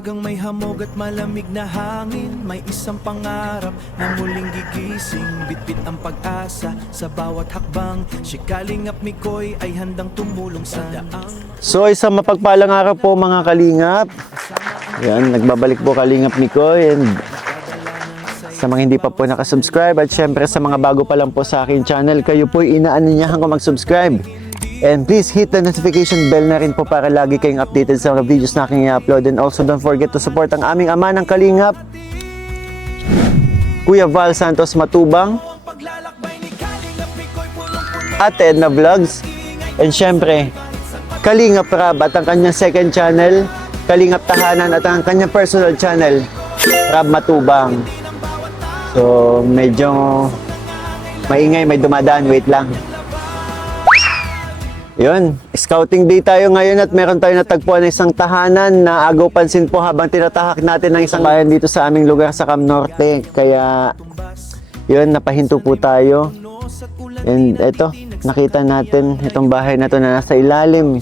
umagang may hamog at malamig na hangin, may isang pangarap na muling gigising. Bitbit ang pag-asa sa bawat hakbang, si Kalingap Mikoy ay handang tumulong sa daang. So isang mapagpalang araw po mga Kalingap. Yan, nagbabalik po Kalingap Mikoy, and sa mga hindi pa po nakasubscribe at syempre sa mga bago pa lang po sa aking channel, kayo po inaanyayahan ko mag-subscribe. And please hit the notification bell na rin po para lagi kayong updated sa mga videos na aking i-upload. And also don't forget to support ang aming ama ng Kalingap, Kuya Val Santos Matubang, Ate Edna Vlogs, and syempre Kalingap Rab at ang kanyang second channel, Kalingap Tahanan, at ang kanyang personal channel, Rab Matubang. So medyo maingay, may dumadaan, wait lang. Yun, scouting day tayo ngayon at meron tayo natagpuan ng isang tahanan na agaw pansin po habang tinatahak natin ng isang bayan dito sa aming lugar sa Cam Norte. Kaya yun, napahinto po tayo. And eto, nakita natin itong bahay na to na nasa ilalim.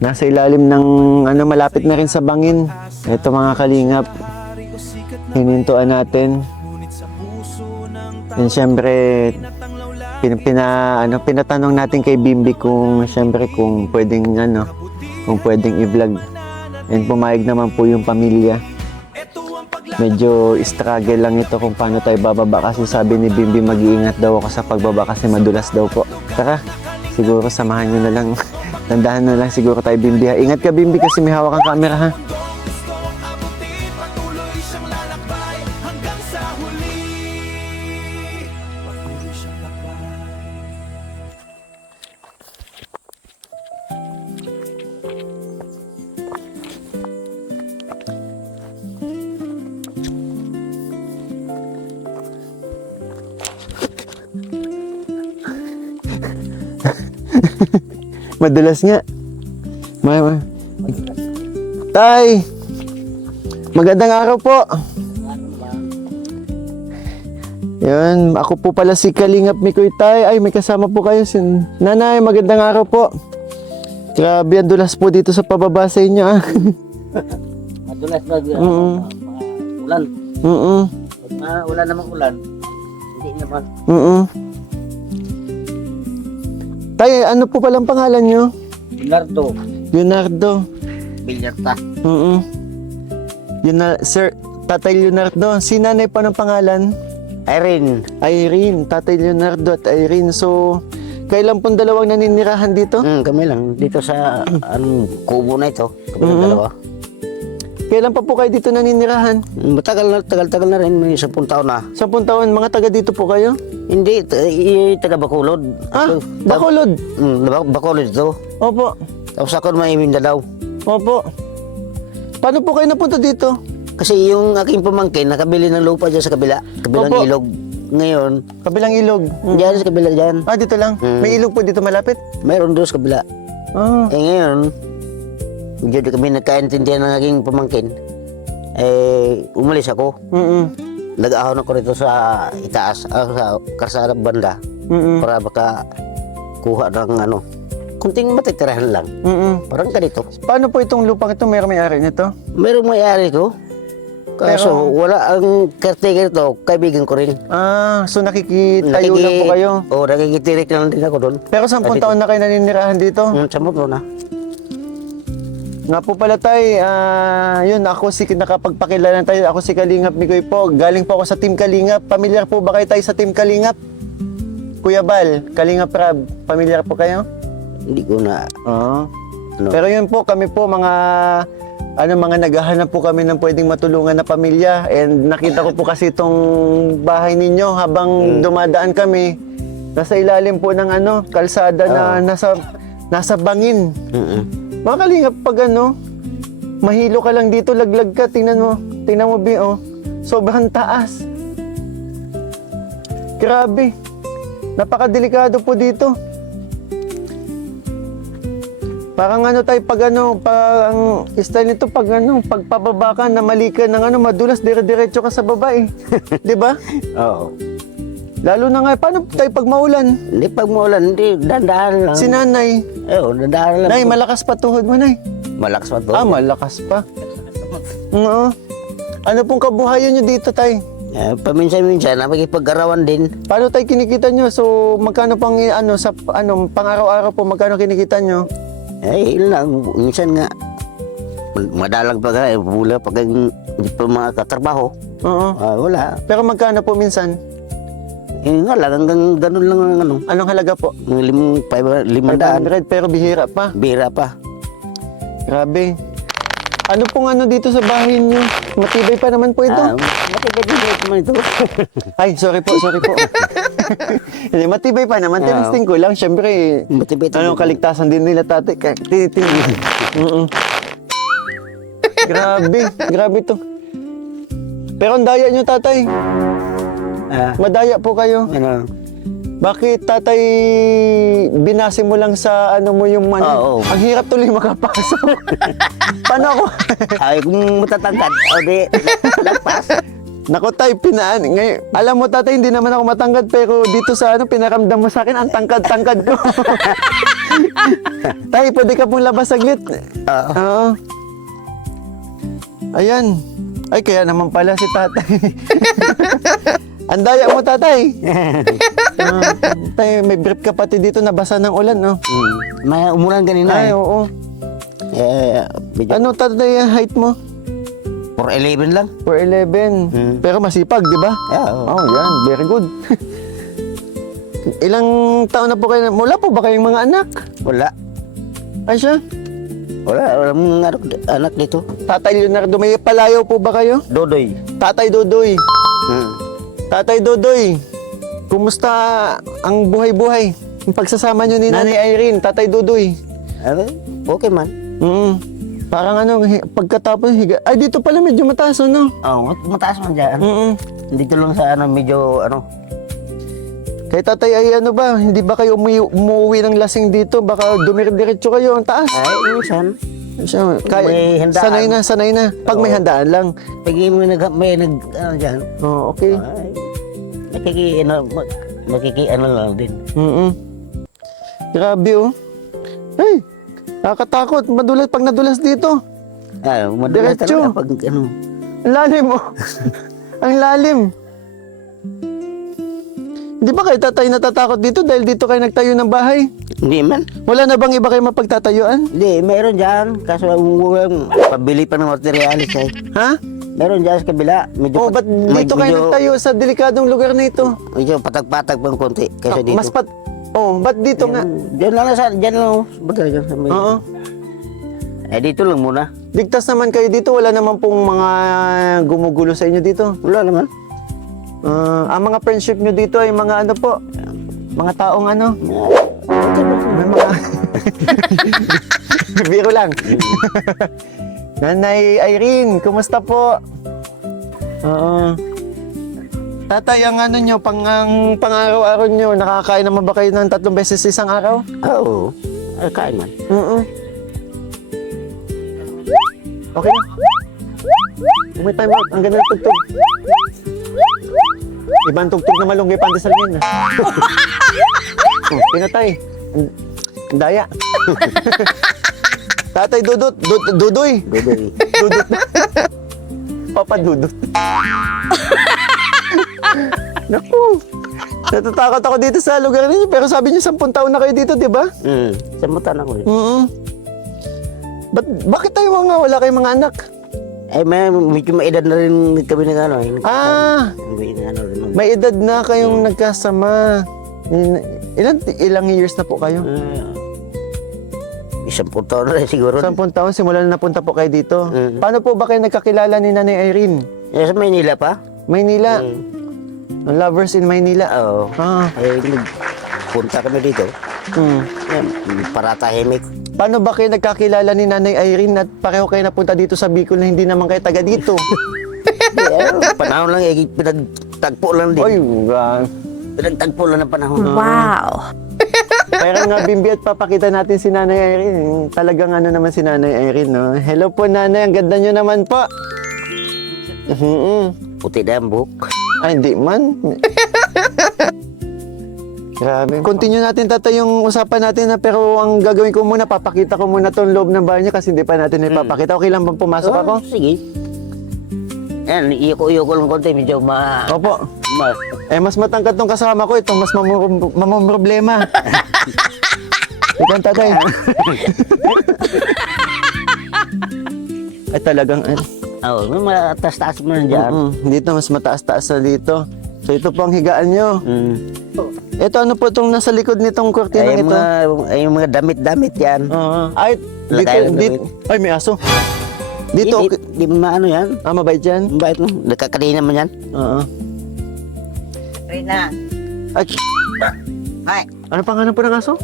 Nasa ilalim ng malapit na rin sa bangin. Ito mga Kalingap, hinintuan natin. And syempre, pinatanong natin kay Bimbi kung syempre kung pwedeng i-vlog, and pumayag naman po yung pamilya. Medyo struggle lang ito kung paano tayo bababa kasi sabi ni Bimbi mag-iingat daw ako sa pagbaba kasi madulas daw po. Tara, siguro samahan nyo na lang. Tandahan na lang siguro tayo Bimbi ha. Ingat ka Bimbi kasi may hawak ang camera ha. Madulas nga. Tay! Magandang araw po. Yan, ako po pala si Kalingap Mikoy Tay. Ay, may kasama po kayo. Nanay, magandang araw po. Grabe, ang dulas po dito sa pababa sa inyo ah. Madulas ba? Ulan. Pag wala namang ulan, hindi naman. Tay, ano po palang pangalan nyo? Leonardo Leonardo. Villarta. Sir, Tatay Leonardo. Si nanay pa ng pangalan? Irene. Irene. Tatay Leonardo at Irene. So, kailan pong dalawang naninirahan dito? Kami lang. Dito sa kubo na ito. Kami lang dalawa. Kailan pa po kayo dito naninirahan? Tagal na rin. May 10 taon na. 10 taon. Mga taga dito po kayo? Hindi, taga Bacolod. Ah, Bacolod? Bacolod ito. Opo. Tapos ako may Mindanao. Opo. Paano po kayo napunta dito? Kasi yung aking pamangkin, nakabili ng lupa dyan sa kabilang Opo. ilog. Ngayon, Kabilang ilog. dyan sa kabila dyan. Ah, dito lang. May ilog po dito malapit? Mayroon doon sa kabila. Ah. Ngayon, medyo kami nagkaintindihan ng aking pamangkin. Umalis ako. Nag-ahon ako rito sa itaas, sa karsada banda. Para baka kuha ng kunting matitirahan lang. Parang ganito. Paano po itong lupang ito? Mayroong may-ari nito? Mayroong may-ari ko. Kaso wala ang caretaker ito, kaibigan ko rin. Ah, so nakikitayo lang po kayo? Oo, nakikitirik lang din ako doon. Pero 10 taon na kayo naninirahan dito? Sa mo na. Nga po pala tay, yun ako nakapagpakilala tayo. Ako si Kalingap Mikoy po. Galing po ako sa Team Kalingap. Pamilyar po ba kayo tayo sa Team Kalingap? Kuya Bal, Kalingap Rab, pamilyar po kayo? Hindi ko na. Pero yun po, kami po mga naghahanap po kami ng pwedeng matulungan na pamilya. And nakita ko po kasi itong bahay ninyo habang dumadaan kami. Nasa ilalim po ng kalsada na nasa bangin. Mga Kalingap, pag mahilo ka lang dito, laglag ka, tingnan mo Bi, sobrang taas. Grabe, napakadelikado po dito. Parang tayo pag style nito pag pababa ka na mali ka ng madulas, dire-diretso ka sa baba eh. 'Di ba? Oo. Lalo na nga, paano tayo pag maulan? Hindi, pag maulan, hindi, dandahan lang. Si nanay. Oo, dandahan lang. Nay, malakas pa tuhod mo, nay. Malakas pa to. Ah, malakas pa. Oo. Ano pong kabuhayan nyo dito, tay? Paminsan-minsan, nakikipag-arawan din. Paano tayo kinikita nyo? So, magkano pang pang araw-araw po, magkano kinikita nyo? Yun lang. Minsan nga, madalag pa ka, pula pag hindi pa makakatrabaho. Oo. Wala. Pero magkano po minsan? Yun nga lang, hanggang ganun lang ang ano. Anong halaga po? Mga 500. 500, pero bihira pa. Bira pa. Grabe. Ano pong ano dito sa bahay nyo? Matibay pa naman po ito. Matibay naman ito. Ay, sorry po. Hindi, matibay pa naman. Tinesting ko lang. Siyempre, Matibay ito. anong kaligtasan din nila, tate. Tinitingin. Grabe to. Pero ang daya nyo, tatay. Madaya po kayo. Ano? Bakit, tatay, binase mo lang sa ano mo yung Oo. Ang hirap tuloy makapasok. Paano ako? Ay, kung matatangkad, o di, lagpas. Naku, tay, ngayon, alam mo, tatay, hindi naman ako matangkad, pero dito sa ano, pinaramdam mo sa akin, ang tangkad-tangkad ko. Tay, pwede ka pong labas saglit. Oo. Ayan. Ay, kaya naman pala si tatay. Ang daya mo, tatay. Tay, may brief ka pati dito, nabasa ng ulan, no? May umulan kanina. Ay, oo. Medyo Ano, tatay, height mo? 4'11 lang. 4'11. Pero masipag, di ba? Oo. Oh, yan. Very good. Ilang taon na po kayo? Wala po ba kayong mga anak? Wala. Ay siya? Wala mong anak dito. Tatay Leonardo, may palayaw po ba kayo? Dodoy. Tatay Dodoy. Tatay Dodoy, kumusta ang buhay-buhay? Yung pagsasama nyo ni Nanay Irene, Tatay Dodoy. Okay man. Parang ano, pagkatapos higa. Ay, dito pala medyo mataas, no? Oo, mataas man dyan. Dito lang sa ano, medyo ano. Kay tatay ay ano ba, hindi ba kayo umuwi ng lasing dito? Baka dumiretso kayo ang taas. Ay, minsan. Siya, May handaan. sanay na. Pag may handaan lang. Pag may ano dyan. Oh, okay. Ay, makikiano lang din. Grabe, oh. Ay, nakakatakot. Madulas pag nadulas dito. Madalas Diretso. talaga pag ano. Ang lalim, oh. Ang lalim. Di ba kayo tatay natatakot dito dahil dito kayo nagtayo ng bahay? Hindi man. Wala na bang iba kayo mapagtatayuan? Hindi, meron dyan. Kaso pabili pa ng materialis eh. Ha? Meron dyan sa kabila. Medyo, Oh, ba't dito kayo nagtayo sa delikadong lugar na ito? Medyo patag-patag pang konti. Kasi dito. Ba't dito nga? Diyan lang dyan lang. Baga dyan sa may. Oo. Dito lang muna. Ligtas naman kayo dito, wala naman pong mga gumugulo sa inyo dito. Wala naman. Ang mga friendship nyo dito ay mga ano po? Mga taong ano? May mga... Biro lang. Nanay Irene, kumusta po? Oo. Tatay, ang ano nyo, pang-araw-araw nyo, nakakain naman ba kayo ng 3 beses isang araw? Oo. Ay, kain man. Oo. Okay na. May time out. Ang ganda ng tugtog. Ibang tugtog na malunggay pandesal yan. Pinatay. Ang daya. Tatay Dudut. Dudoy. Dodoy. Dudut. Papa Dudut. Naku. Natatakot ako dito sa lugar ninyo. Pero sabi niyo 10 taon na kayo dito, di ba? Samutan ako eh. Bakit tayo wala kayong mga anak? Ay, medyo maedad na rin kami ng ano. May edad na kayong nagkasama. Ilang years na po kayo? 10 taon na rin siguro. 10 taon, simula na napunta po kayo dito. Paano po ba kayo nagkakilala ni Nanay Irene? Sa Maynila pa? Maynila. Lovers in Maynila. Oo. Ay, punta kami dito. Para tahimik. Paano ba kayo nagkakilala ni Nanay Irene at pareho kayo napunta dito sa Bicol na hindi naman kayo taga dito? Panahon lang, pinagtagpo lang din. Oy, Pinagtagpo lang ng panahon. Wow. Kaya nga, Bimbi, at papakita natin si Nanay Irene. Talagang ano naman si Nanay Irene, no? Hello po, Nanay. Ang ganda nyo naman po. Puti na ang buhok. Ay, hindi man. Grabe. Continue natin tatay yung usapan natin na pero ang gagawin ko muna, papakita ko muna tong loob ng bahay niya kasi hindi pa natin ipapakita. Okay lang bang pumasok ako? Sige. Yan, iyoko lang konti, medyo Opo. Mas matangkad tong kasama ko, itong mas mamumroblema. Ikaw tatay. Ay talagang Oo, may mataas-taas mo na dyan. dito mas mataas-taas sa dito. So ito po ang higaan nyo. Ito ano po itong nasa likod nitong kortina ito? Yung mga damit-damit yan. Ay, Lagay dito, lang ay may aso. Dito, Di mo maano yan. mabait yan? Mabait mo. Nagkakanina man yan. Oo. Rina. Ay, Hi, ano pangalan po ng aso?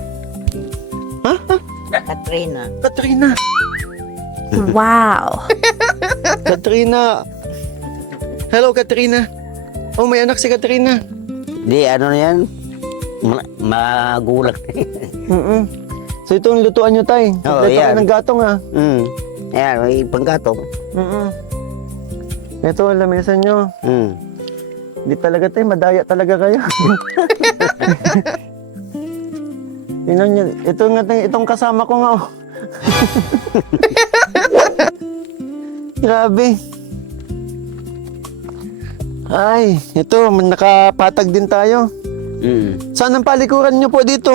Katrina. Katrina. Wow. Katrina. Hello, Katrina. Oh, may anak si Katrina. Di, ano na yan. Magulang. So itong lutuan nyo, tay. Kompleto yan. kayo ng gatong, ah. Ayan, may panggatong. Ito ang lamisan nyo. Hindi talaga, tay. Madaya talaga kayo. Tingnan nyo. Itong kasama ko nga, oh. Grabe. Ay, ito, nakapatag din tayo. Saan ang palikuran nyo po dito?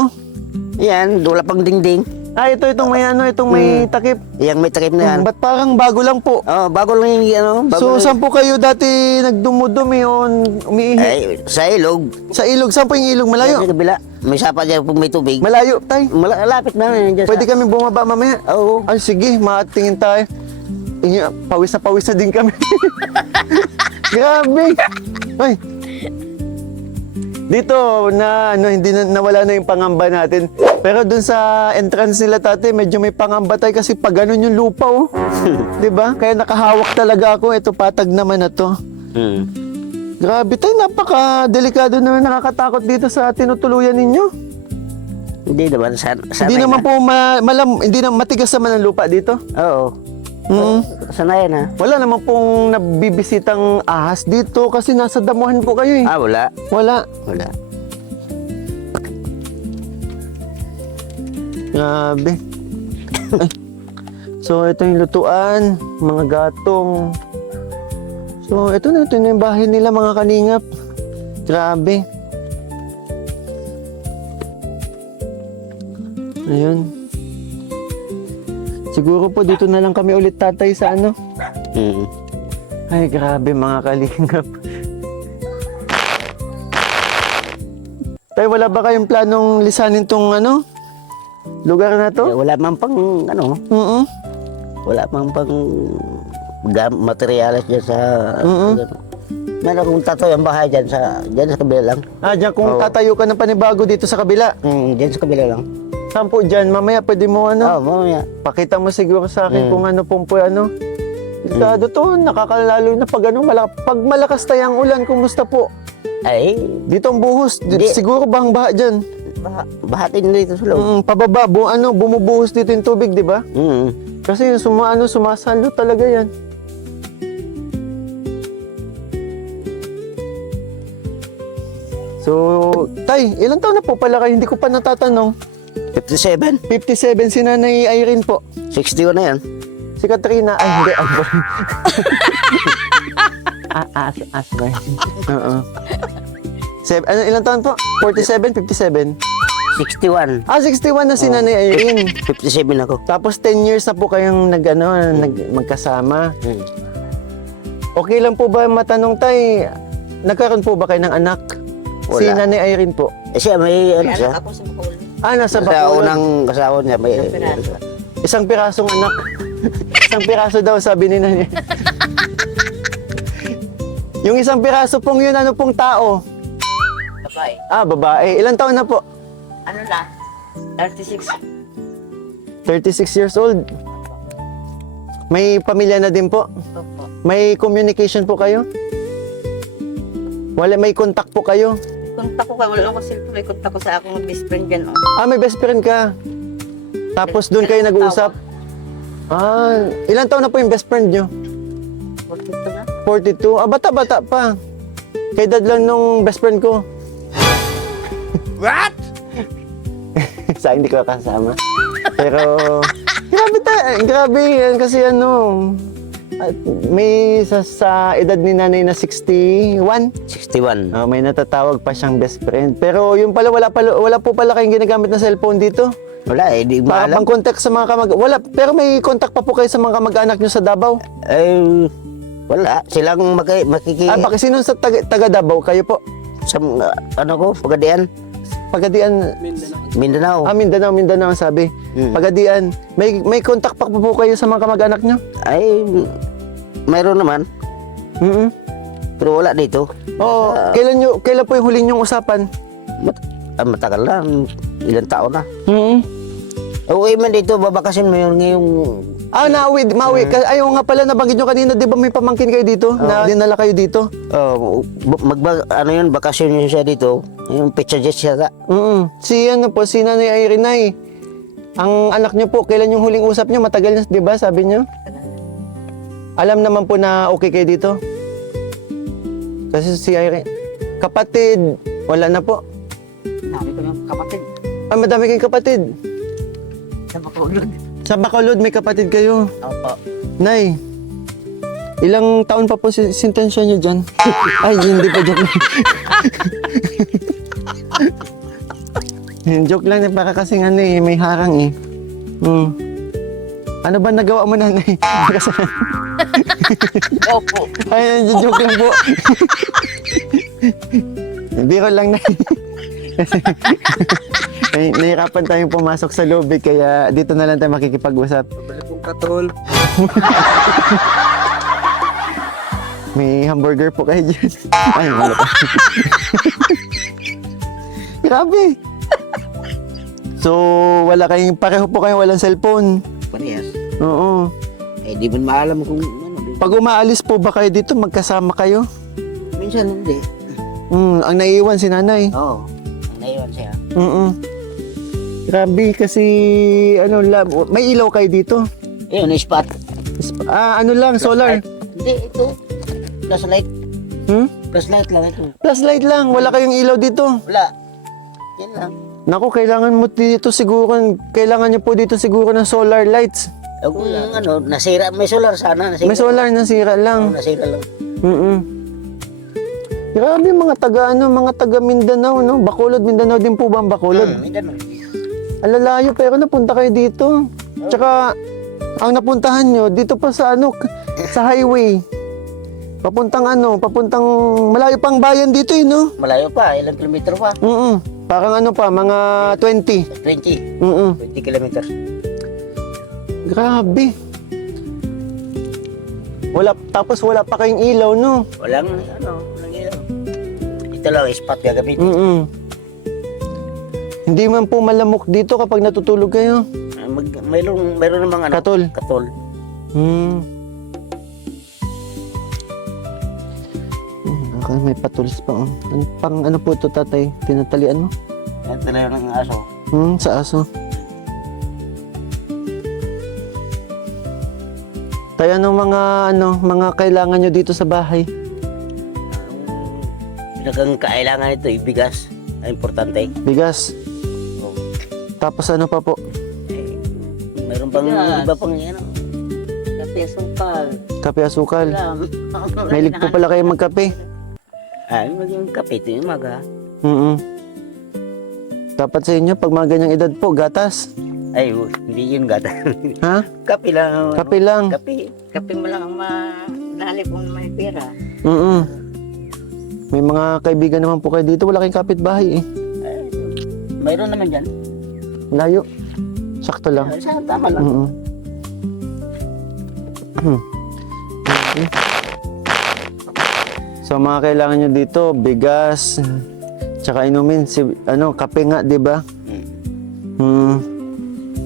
Yan, dula pang dingding. Itong may itong may takip. Yan, may takip na yan. Ba't parang bago lang po? Oh, bago lang yung ano. So, saan po kayo dati nagdumudumi o umiihi? Ay, sa ilog. Sa ilog. Saan po yung ilog? Malayo? Sa kabila. May sapa dyan kung may tubig. Malayo, tay. Malapit na yan. Dyan Pwede kami bumaba mamaya. Oo. Ay, sige, matingin tayo. Pawis na din kami. Grabe. Ay. Dito na hindi na nawala na yung pangamba natin. Pero dun sa entrance nila tate, medyo may pangamba tayo kasi pag ganun yung lupa, oh. 'Di ba? Kaya nakahawak talaga ako. Ito patag naman na to. Grabe tayo, napaka-delikado naman, nakakatakot dito sa tinutuluyan ninyo. Hindi naman. Hindi naman po hindi na matigas naman ang lupa dito. Oo. Sanayan ha. Wala naman pong nabibisitang ahas dito kasi nasa damuhan po kayo eh. Wala. Wala. Wala. Grabe. Ay. So, ito yung lutuan, mga gatong. So, ito na yung bahay nila, mga kalingap. Grabe. Ayun. Siguro po dito na lang kami ulit tatay sa ano. Ay, grabe mga kalingap. Tay, wala ba kayong planong lisanin tong ano? Lugar na to? Wala man pang ano. Wala man pang materialis dyan sa... Meron akong tatoy ang bahay dyan sa kabila lang. Diyan kung tatayo ka ng panibago dito sa kabila. Dyan sa kabila lang. Saan po dyan? Mamaya pwede mo ano? Mamaya. Pakita mo siguro sa akin kung ano pong ano. Delikado to, nakakalalo na pag ano, pag malakas tayang ulan, kumusta po? Ay, Dito ang buhos, siguro bang baha dyan? bahatin dito sa loob. Pababa, bumubuhos dito yung tubig, di ba? Kasi yung sumasalo talaga yan. So, tay, ilang taon na po pala kayo? Hindi ko pa natatanong. 57. 57 si Nanay Irene po. 61 na yan. Si Katrina, ay hindi, as ba? Oo. Ilang taon po? 47, 57? 61. 61 na si Nanay Irene. 57 ako. Tapos 10 years na po kayong magkasama. Okay lang po ba matanong tay, nagkaroon po ba kayo ng anak? Si Wala. Nanay Irene po. Siya may ano Anak siya. ako sa Bacolod. Nasa Sa Bacolod. unang kasawa niya may... Piraso. Isang pirasong anak. Isang piraso daw sabi ni Nanay. Yung isang piraso pong yun, ano pong tao? Babae. Babae. Ilang taon na po? Ano lang? 36. 36 years old. May pamilya na din po? Opo. May communication po kayo? May contact po kayo? Kontak ko wala ako cellphone. May kontak ko sa akong best friend dyan. Oh. May best friend ka. Tapos doon kayo nag-uusap? Ilang taon na po yung best friend nyo? 42 na. 42? Bata-bata pa. Kay dad lang nung best friend ko. What? Sa hindi ko kasama. Pero, grabe yan kasi at may sa edad ni nanay na 61, 61. may natatawag pa siyang best friend. Pero yung pala, wala po pala kayong ginagamit na cellphone dito. Wala eh, di Para maalam. pang contact sa mga wala, pero may contact pa po kayo sa mga kamag-anak nyo sa Davao. Wala. Silang makiki... Bakit sino sa taga Davao? Kayo po? Sa, Pagadian. Pagadian, Mindanao. Mindanao ang sabi. Pagadian, may contact pa po kayo sa mga kamag-anak nyo? Ay, mayroon naman. Pero wala dito. Oo, kailan po yung huli nyong usapan? Matagal na. Ilang taon na. Uwi man dito, babakasin mo yun ngayong... Maui. Ayaw nga pala, nabanggit nyo kanina, di ba may pamangkin kayo dito? Na dinala kayo dito? Bakasyon yun siya dito. Yung pizza jet siya. Si Nanay Irene. Ang anak nyo po, kailan yung huling usap nyo? Matagal na, di ba, sabi nyo? Alam naman po na okay kayo dito? Kasi si Irene, kapatid, wala na po. Dami ko yung kapatid. Madami kayong kapatid. Sa Bacolod. Sa Bacolod, may kapatid kayo. Opo. Nay, ilang taon pa po sintensya nyo dyan? Ay, hindi pa joke lang. Joke lang, baka kasing may harang eh. Ano ba nagawa mo, nanay? Opo. Ay, joke lang po. Biro lang, nay. Nahirapan tayong pumasok sa loob kaya dito na lang tayo makikipag-usap. Balik kong katol. May hamburger po kayo dyan. Ay, wala pa. Grabe. So, pareho po kayong walang cellphone. Parehas. Oo. Eh, di mo maalam kung ano. Pag umaalis po ba kayo dito, magkasama kayo? Minsan hindi. Ang naiiwan si nanay. Oo. Naiwan siya. Grabe kasi, may ilaw kayo dito. Ayun, spot. Solar. Hindi, ito. Flashlight. Flashlight lang ito. Flashlight lang, wala kayong ilaw dito. Wala. Yan lang. Naku, kailangan nyo po dito siguro ng solar lights. Kung nasira, may solar sana. May solar, nasira lang. Nasira lang. Grabe, mga taga Mindanao, no? Bacolod, Mindanao din po ba ang Bacolod? Mindanao. Alalayo, pero napunta kayo dito. Tsaka, ang napuntahan nyo, dito pa sa sa highway. Papuntang malayo pang bayan dito no? Malayo pa, ilang kilometro pa? Parang mga 20. 20. 20 kilometers. Grabe. Tapos wala pa kayong ilaw, no? Walang ilaw. Ito lang, spot gagamitin. Hindi man po malamok dito kapag natutulog kayo. Mayroon namang Katol. Katol. Okay, may patuls pa. Pang po to, tatay? Tinatalian mo? Yan talaga ng aso. Sa aso. Tayo mga kailangan nyo dito sa bahay? Ang kailangan nito, ibigas. Ay, importante. Bigas. Oh. Tapos ano pa po? Mayroon pang iba pang Kape, sungkal. Kape, asukal. Alam. Mahilig po pala kayo magkape. Ay, maging kape ito yung maga. Dapat sa inyo, pag mga ganyang edad po, gatas. Ay, hindi yun gata. Ha? Kape lang. Kape lang. Kape mo lang ang manali kung may pera. May mga kaibigan naman po kayo dito, wala kayong kapitbahay eh. Mayroon naman dyan. Layo. Sakto lang. Tama lang. Okay. So mga kailangan nyo dito, bigas, tsaka inumin, kape nga, di ba?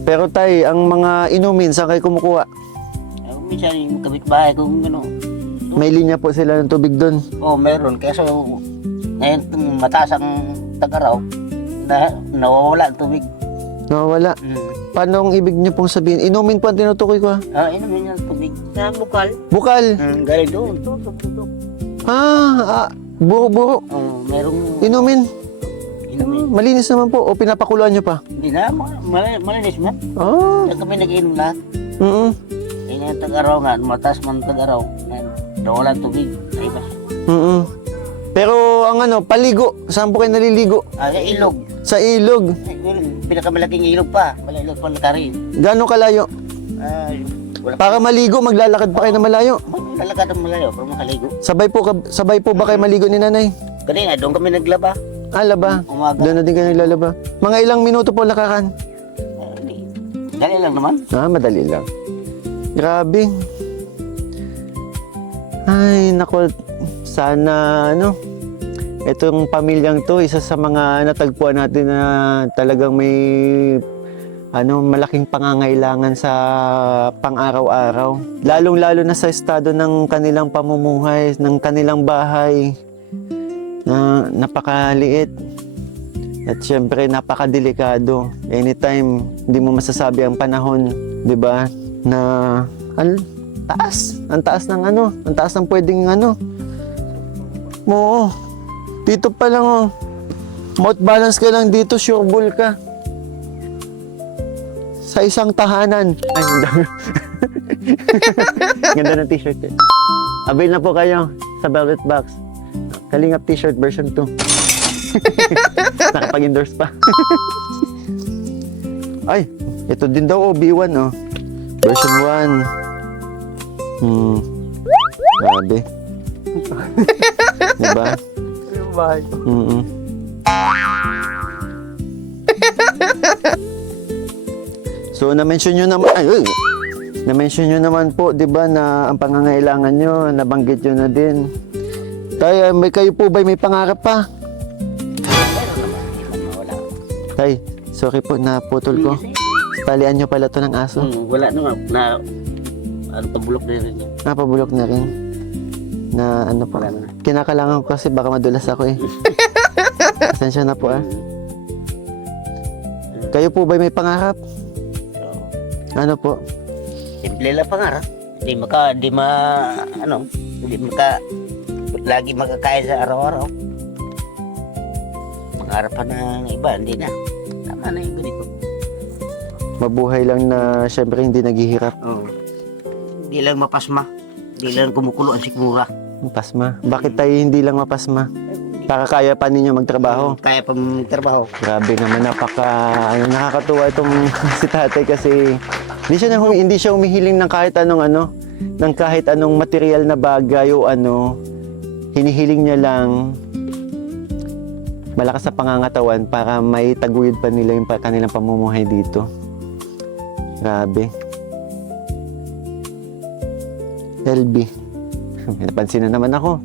Pero tay, ang mga inumin, saan kayo kumukuha? Minsan yung kapitbahay kung May linya po sila ng tubig doon. meron. Kaya ngayon mataas ang tag-araw, nawawala ang tubig. Nawawala. Paano ang ibig nyo pong sabihin? Inumin po ang tinutukoy ko. Inumin yung tubig. Sa bukal. Bukal. Galing doon. Buro-buro. Merong Inumin. inumin. malinis naman po. O pinapakuluan nyo pa? Hindi na, malinis man. Oh. Kaya kami nag-inom lahat. Mm. Eh, ngayon tag-araw nga, mataas man tag-araw. Nawalan tubig. Naibas. Mm. Pero ang ano, paligo. Saan po kayo naliligo? Sa ilog. Sa ilog. Ay, pinakamalaking ilog pa. Malilog pa lakarin. Gano'ng kalayo? Ay, wala Para maligo, maglalakad pa kayo na malayo. Lalakad ang malayo para makaligo. Sabay po ba kayo maligo ni nanay? Kanina, doon kami naglaba. Laba. Umaga. Doon na din kayo naglalaba. Mga ilang minuto po lakaran? Dali lang naman. Madali lang. Grabe. Ay, nako. Sana, itong pamilyang to, isa sa mga natagpuan natin na talagang may, malaking pangangailangan sa pang-araw-araw. Lalong-lalo na sa estado ng kanilang pamumuhay, ng kanilang bahay, na napakaliit. At syempre, napakadelikado. Anytime, hindi mo masasabi ang panahon, di ba? Na, taas. Ang taas ng ang taas ng pwedeng Oo. Dito pa lang, mouth balance ka lang dito, sure ball ka. Sa isang tahanan. Ay, ganda. Ganda ng t-shirt eh. Avail na po kayo sa Velvet Box. Kalingap t-shirt version 2. Nakapag-endorse pa. Ay, ito din daw, B1, version 1. Grabe. Diba? Mm-mm. So, na-mention nyo naman, na-mention nyo naman po, di ba, na ang pangangailangan nyo, nabanggit nyo na din. Tay, kayo po ba may pangarap pa? Wala. Tay, sorry po, naputol ko. Talian nyo pala to ng aso. Wala na pabulok na rin. Napabulok na rin. Na po. Wala na. Kinakalangan ko kasi baka madulas ako eh. Pasensya na po Kayo po ba may pangarap? Ano po? Simple lang pangarap. Hindi lagi makakain sa araw-araw. Pangarap pa ng iba, hindi na. Tama na yung ganito. Mabuhay lang na syempre hindi naghihirap. Hindi lang mapasma. Hindi lang kumukulo ang sikmura. Pasma. Bakit tayo hindi lang mapasma? Para kaya pa ninyo magtrabaho. Kaya pa magtrabaho. Grabe naman, nakakatuwa itong si tatay kasi hindi siya humihiling ng kahit anong material na bagay o hinihiling niya lang malakas sa pangangatawan para may taguyod pa nila yung kanilang pamumuhay dito. Grabe. LB. Napansin na naman ako.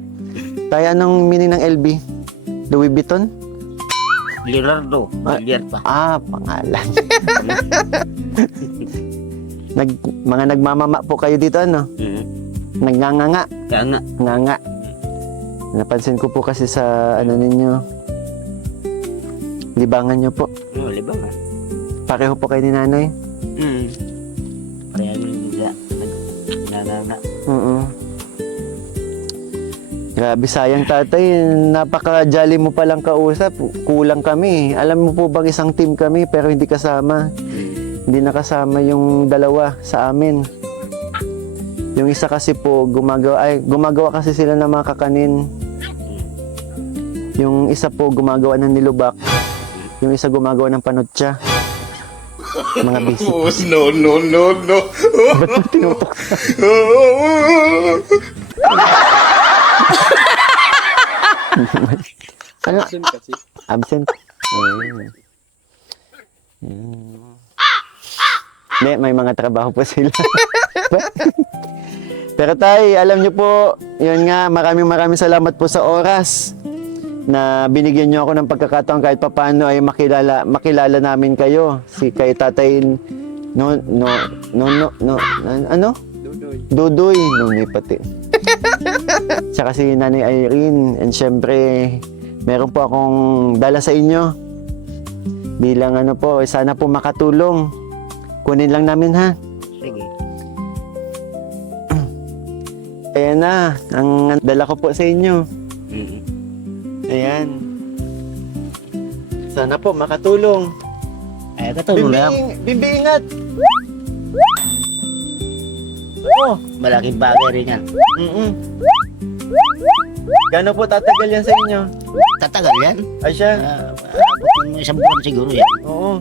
Tayo, anong meaning ng LB? Louis Vuitton? Leonardo. Leonardo pa. Pangalan. Mga nagmamama po kayo dito, Nagnganganga. Kaya nga. Nganga. Napansin ko po kasi sa ninyo. Libangan nyo po. Libangan. Pareho po kayo ni nanay. Kaya nga. Grabe, sayang tatay. Napaka-jolly mo palang kausap. Kulang kami. Alam mo po bang isang team kami pero hindi kasama. Hindi nakasama yung dalawa sa amin. Yung isa kasi po gumagawa kasi sila ng mga kakanin. Yung isa po gumagawa ng nilubak. Yung isa gumagawa ng panutsa. Mga busy. No. Ba't mo tinutok? Absent kasi. Absent? Hindi, may mga trabaho po sila. Pero tay, alam niyo po, yun nga, maraming salamat po sa oras na binigyan niyo ako ng pagkakataon kahit papaano ay makilala namin kayo. Kay tatay, Dudoy. Nunoy pati. Tsaka si Nanay Irene. And syempre, meron po akong dala sa inyo. Bilang sana po makatulong. Kunin lang namin ha. Sige. Ayan na, ang dala ko po sa inyo. Ayan. Sana po makatulong. Ay, katulong lang. Bimbi, ingat! Oh, Malaking bagay rin yan. Gano'n po tatagal yan sa inyo? Tatagal yan. Ay siya? Abot ng isang buwan siguro yan. Oo.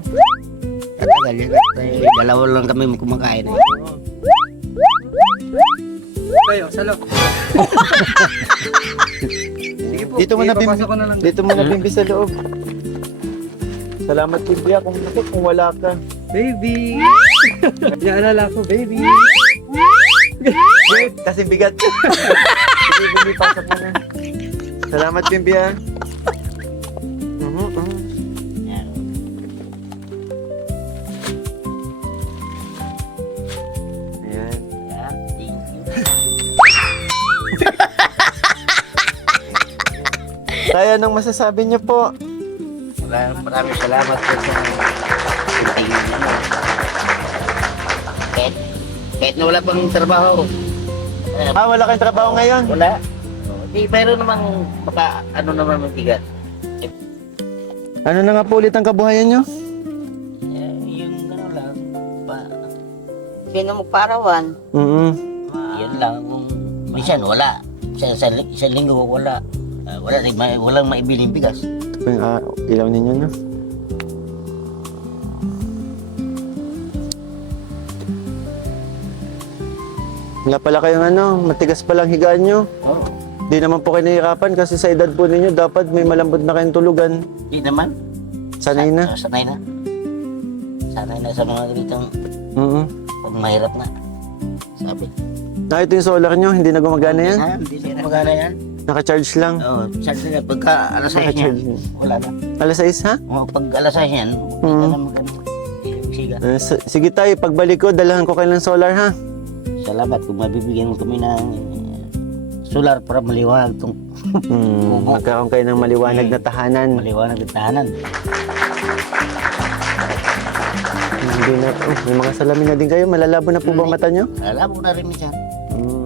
Tatagal yan. At dalawa lang kami kumakain. Kayo, salo. Sige po. Dito mo na, papasok ko na lang. Dito mo na Bimbi sa loob. Salamat Bimbi kung wala ka. Baby! Naalala ko, baby. Kasi bigat. Sige Bimbi, pasok mo na. Salamat Bimbi Ayan. Kaya anong masasabi niyo po? Maraming salamat po sa tingin niyo. Kahit na wala pang trabaho. Wala kayong trabaho ngayon? Wala. Di, pero namang baka ano naman mabigat. Ano na nga po ulit ang kabuhayan niyo? Yung ano lang, Sino magparawan? yun lang. Kung minsan wala. Isang linggo wala. Walang maibiling bigas. Ito po yung ilaw ninyo, no? Wala pala kayong matigas palang higaan nyo. Oo. Di naman po kayo nahihirapan kasi sa edad po ninyo dapat may malambot na kayong tulugan. Di naman. Sanay na. Sanay na. Sanay na sa mga ganitong pag mahirap na. Sabi. Ito yung solar nyo, hindi na gumagana yan? Hindi na magana yan. Naka-charge lang. Oo. Charge na. Pagka alas 6 yan, Naka-charge. wala na. Alas 6 ha? O, pag alas 6 yan, hindi na magana. Siga. Sige tayo, pagbalik ko, dalahan ko kayo ng solar ha? Salamat kung mabibigyan mo kami ng solar para maliwanag itong Magkaroon kayo ng maliwanag na tahanan. maliwanag ng tahanan. Hindi na, may mga salamin na din kayo. Malalabo na po ba ang mata nyo? Alam ko na rin minsan.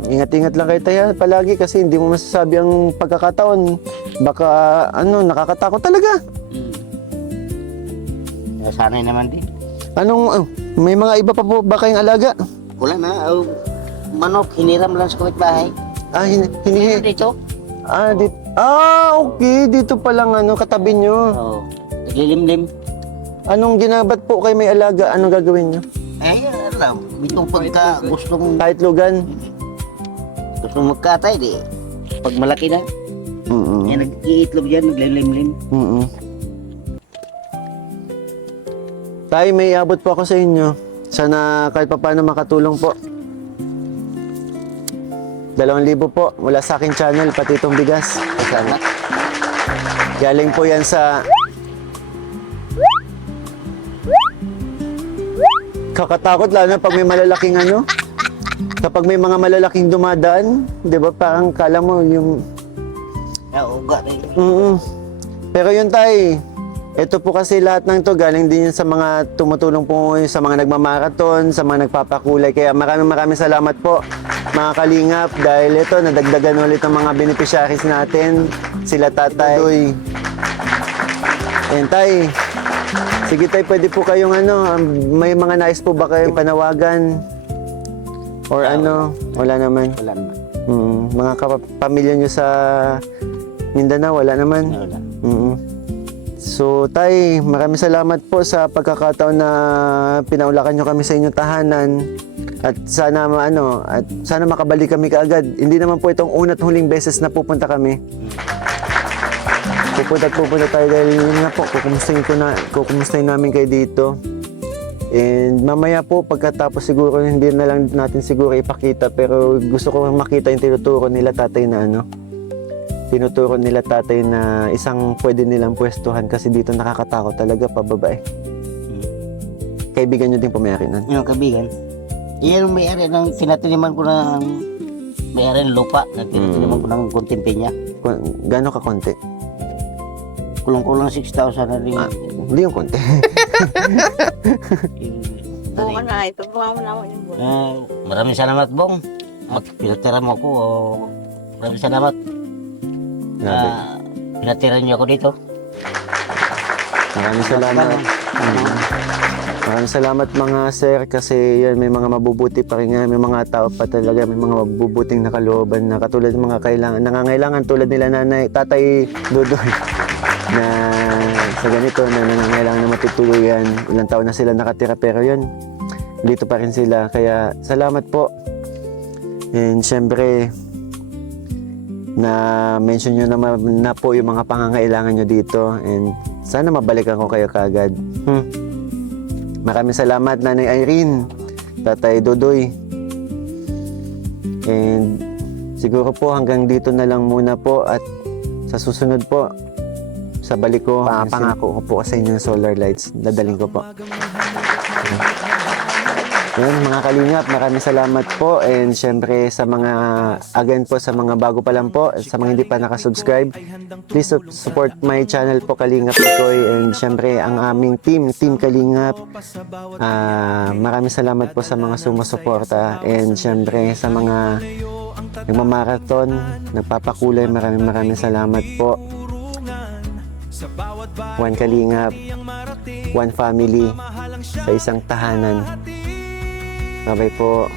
Ingat-ingat lang kayo tayo palagi kasi hindi mo masasabi ang pagkakataon. Baka nakakatakot talaga. Sanay naman din. May mga iba pa po ba kayong alaga? Wala na. Manok, hiniram lang sa kapitbahay. Hinihi. Dito? Okay. Dito palang katabi nyo. Oo. Naglilimlim. Anong ginabat po kayo may alaga? Anong gagawin nyo? Alam. Itong pagka gustong Kahit lugan? magkatay, di. Pag malaki na, nag-iitlog yan, naglilimlim. Tay, may abot po ako sa inyo. Sana kahit pa paano makatulong po. 2,000 po mula sa aking channel, pati itong bigas. Salamat. Galing po yan sa... Kakatakot lalo na pag may malalaking kapag may mga malalaking dumadaan, di ba parang kala mo yung... Uga na yun. Pero yun tay, ito po kasi lahat ng to galing din yun sa mga tumutulong po sa mga nagmamarathon, sa mga nagpapakulay. Kaya maraming salamat po mga kalingap dahil ito nadagdagan ulit ang mga beneficiaries natin. Sila Tatay Doy. Ayan tay. Sige tay, pwede po kayong may mga nais po ba kayong panawagan? Or wala naman. Wala naman. Mga pamilya nyo sa Mindanao, wala naman. Wala. So, tay, maraming salamat po sa pagkakataon na pinaulakan nyo kami sa inyong tahanan. At sana sana makabalik kami kaagad. Hindi naman po itong una't huling beses na pupunta kami. Pupunta tayo dahil yun nga po, kukumustahin namin kayo dito. And mamaya po, pagkatapos siguro, hindi na lang natin siguro ipakita, pero gusto ko makita yung tinuturo nila tatay na isang pwede nilang pwestuhan kasi dito nakakatakot talaga pababa eh. Kaibigan nyo din po may-ari nun? Yung kaibigan. Yan ang may-ari ng tinatiniman ko ng may-ari ng lupa. Tinatiniman ko ng konting pinya. Gano'n ka konti? Kulang-kulang 6,000 na rin. Hindi yung konti. Bunga na, ito bunga mo naman yung bunga. Maraming salamat, Bong. Pinatira mo ako. Maraming salamat. Pinatira niyo ako dito. Maraming salamat. Maraming salamat mga sir kasi yan, may mga mabubuti pa rin nga, may mga tao pa talaga, may mga mabubuting nakalooban na katulad ng mga nangangailangan tulad nila nanay, tatay Dudoy na sa ganito na nangangailangan na matutuluyan. Ilang taon na sila nakatira pero yun, dito pa rin sila. Kaya salamat po. And syempre, na mention nyo naman na po yung mga pangangailangan nyo dito and sana mabalikan ko kayo kagad. Maraming salamat Nanay Irene, Tatay Dudoy. And siguro po hanggang dito na lang muna po at sa susunod po sa balik ko, pangako ko po sa inyo yung solar lights. Dadaling ko po. Yun, mga kalingap, maraming salamat po. And syempre sa mga, again po, sa mga bago pa lang po, sa mga hindi pa nakasubscribe, please support my channel po, Kalingap Ikoy. And syempre, ang aming team Kalingap. Maraming salamat po sa mga sumusuporta. And syempre, sa mga nagmamarathon, nagpapakulay, maraming salamat po. One Kalingap, one family, sa isang tahanan. Bye-bye po.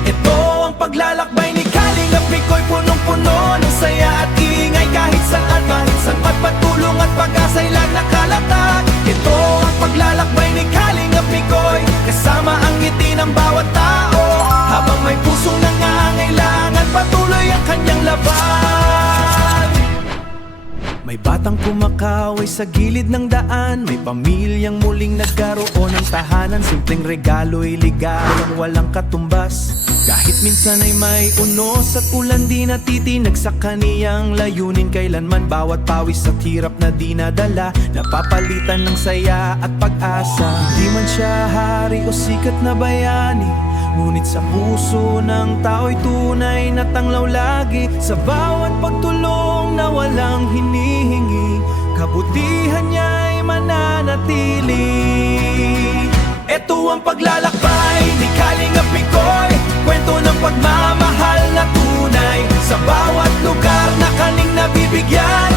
Ito ang paglalakbay ni Kalingap Ikoy, punong-puno ng saya at ingay. Kahit saan, kahit saan patulong at pag-asa'y lag nakalatag. Ito ang paglalakbay ni Kalingap Ikoy, kasama ang ngiti ng bawat tao. Habang may pusong nangangailangan, patuloy ang kanyang laban. May batang kumakaway sa gilid ng daan, may pamilyang muling nagkaroon ng tahanan. Simpleng regalo'y ligalang walang katumbas. Kahit minsan ay may unos at ulan, di natitinag sa kaniyang layunin. Kailanman bawat pawis at hirap na dinadala, napapalitan ng saya at pag-asa. Hindi man siya hari o sikat na bayani, ngunit sa puso ng tao'y tunay na tanglaw lagi. Sa bawat pagtulong na walang hinihingi, kabutihan niya'y mananatili. Ito ang paglalakbay ni Kalingap Ikoy, kwento ng pagmamahal na tunay. Sa bawat lugar na kaning nabibigyan,